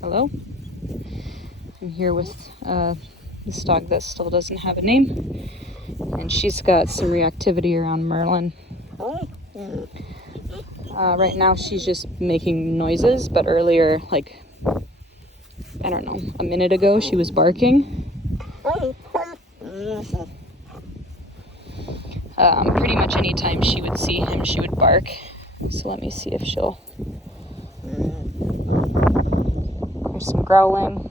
Hello? I'm here with this dog that still doesn't have a name, and she's got some reactivity around Merlin. Right now she's just making noises, but earlier, like, I don't know, a minute ago she was barking. Pretty much any time she would see him, she would bark. So let me see if she'll... There's some growling.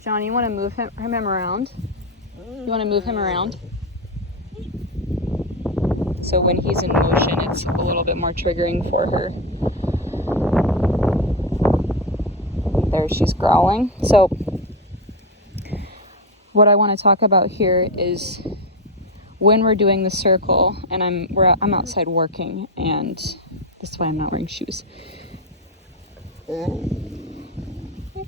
John, you want to move him around? You want to move him around? So when he's in motion, it's a little bit more triggering for her. There, she's growling. So what I want to talk about here is when we're doing the circle, and I'm outside working, and that's why I'm not wearing shoes.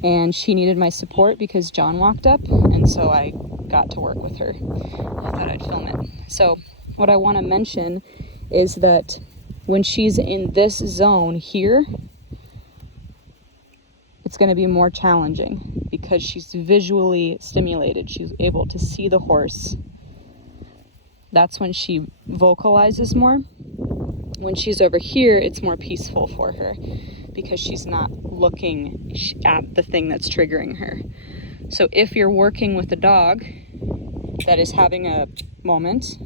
And she needed my support because John walked up, and so I got to work with her. I thought I'd film it. So what I want to mention is that when she's in this zone here, it's going to be more challenging because she's visually stimulated. She's able to see the horse. That's when she vocalizes more. When she's over here, it's more peaceful for her because she's not looking at the thing that's triggering her. So if you're working with a dog that is having a moment,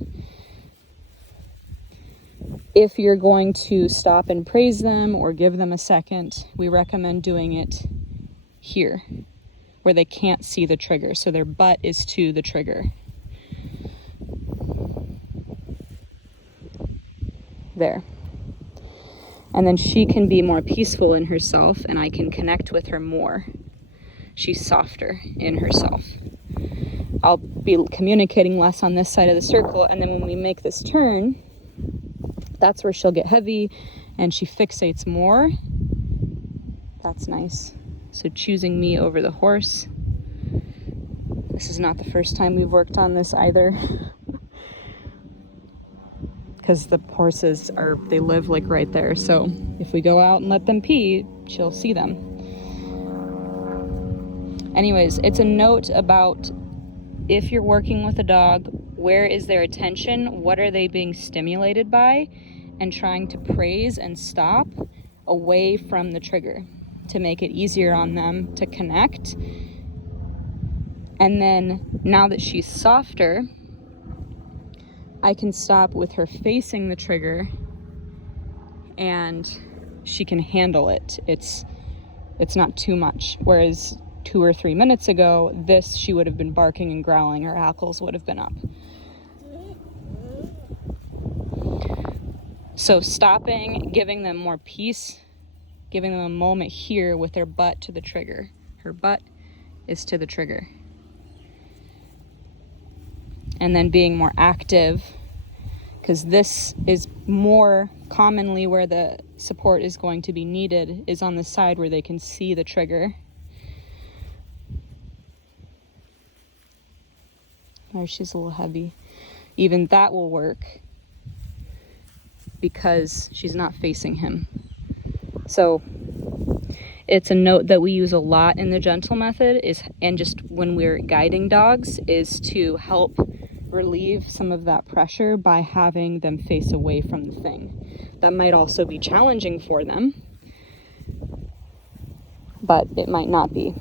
if you're going to stop and praise them or give them a second, we recommend doing it here where they can't see the trigger. So their butt is to the trigger. There. And then she can be more peaceful in herself and I can connect with her more. She's softer in herself. I'll be communicating less on this side of the circle, and then when we make this turn, that's where she'll get heavy and she fixates more. That's nice. So choosing me over the horse. This is not the first time we've worked on this either. Because the horses they live like right there. So if we go out and let them pee, she'll see them. Anyways, it's a note about if you're working with a dog, where is their attention? What are they being stimulated by? And trying to praise and stop away from the trigger to make it easier on them to connect. And then now that she's softer, I can stop with her facing the trigger and she can handle it. It's not too much. Whereas 2 or 3 minutes ago, she would have been barking and growling. Her hackles would have been up. So stopping, giving them more peace, giving them a moment here with their butt to the trigger. Her butt is to the trigger. And then being more active, because this is more commonly where the support is going to be needed, is on the side where they can see the trigger. There, she's a little heavy. Even that will work because she's not facing him. So it's a note that we use a lot in the Jentle method and just when we're guiding dogs, is to help relieve some of that pressure by having them face away from the thing. That might also be challenging for them, but it might not be.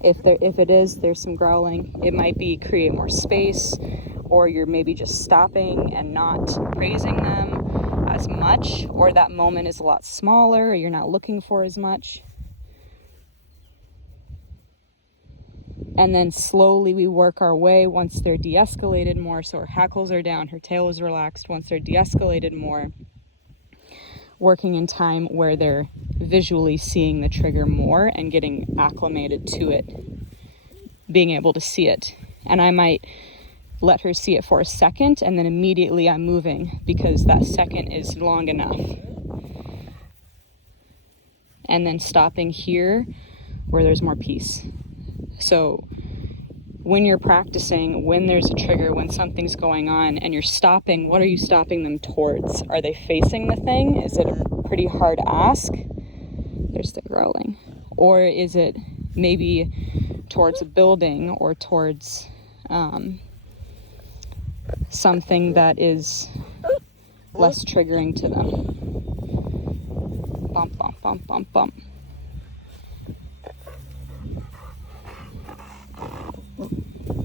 If it is, there's some growling. It might be create more space, or you're maybe just stopping and not praising them as much, or that moment is a lot smaller, or you're not looking for as much. And then slowly we work our way once they're de-escalated more. So her hackles are down, her tail is relaxed. Once they're de-escalated more, working in time where they're visually seeing the trigger more and getting acclimated to it, being able to see it. And I might let her see it for a second, and then immediately I'm moving because that second is long enough. And then stopping here where there's more peace. So when you're practicing, when there's a trigger, when something's going on and you're stopping, what are you stopping them towards? Are they facing the thing? Is it a pretty hard ask? There's the growling. Or is it maybe towards a building or towards something that is less triggering to them? Bump, bump, bump, bump, bump.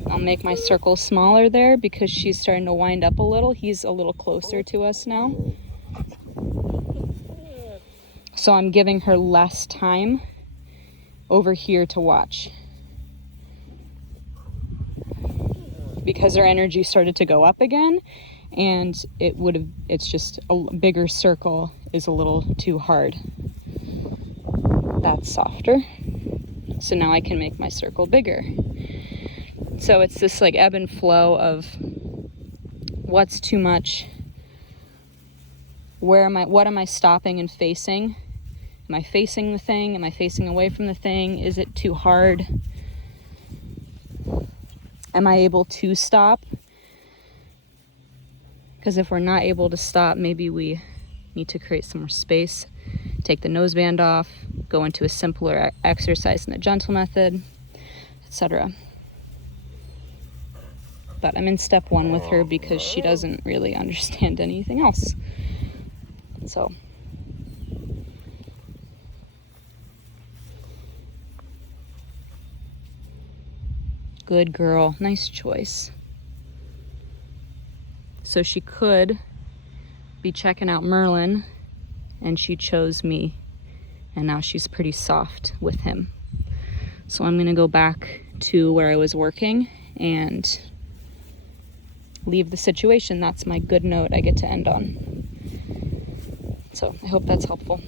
I'll make my circle smaller there because she's starting to wind up a little. He's a little closer to us now. So I'm giving her less time over here to watch. Because her energy started to go up again, and it's just a bigger circle is a little too hard. That's softer. So now I can make my circle bigger. So it's this like ebb and flow of what's too much, what am I stopping and facing? Am I facing the thing? Am I facing away from the thing? Is it too hard? Am I able to stop? Because if we're not able to stop, maybe we need to create some more space, take the noseband off, go into a simpler exercise in the Jentle method, etc. But I'm in step 1 with her because she doesn't really understand anything else. So good girl, nice choice. So she could be checking out Merlin, and she chose me, and now she's pretty soft with him. So I'm gonna go back to where I was working and leave the situation. That's my good note I get to end on. So I hope that's helpful.